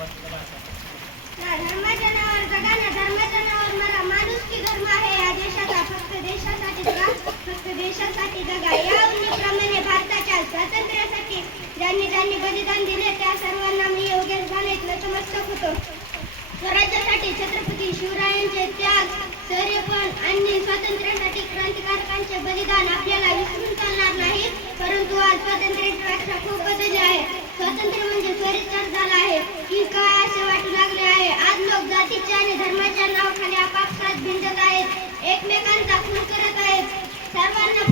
धर्माच्या नावावर जगाना, धर्माच्या नावावर मला, माणुसकी धर्म आहे या देशाचा, फक्त देशासाठी जगा, फक्त देशासाठी जगा. या उन्नतीप्रमाणे भारताच्या स्वातंत्र्यासाठी ज्यांनी ज्यांनी बलिदान दिले त्या सर्वांना मी योगेश भालेत नतमस्तक होतो. स्वराज्यासाठी छत्रपती शिवरायांचे त्याग, शौर्यपण आणि स्वातंत्र्यासाठी क्रांतिकारकांचे बलिदान आपल्याला विसरून चालणार नाही. परंतु आज स्वातंत्र्याची व्याख्या खूप बदलली आहे. स्वातंत्र्य म्हणजे स्वरित्याग झाला आहे की काय असे वाटू लागले आहे. आज लोक जातीच्या आणि धर्माच्या नावाखाली आपापसात भिंडत आहेत, एकमेकांचा खून करत आहेत. सर्वांना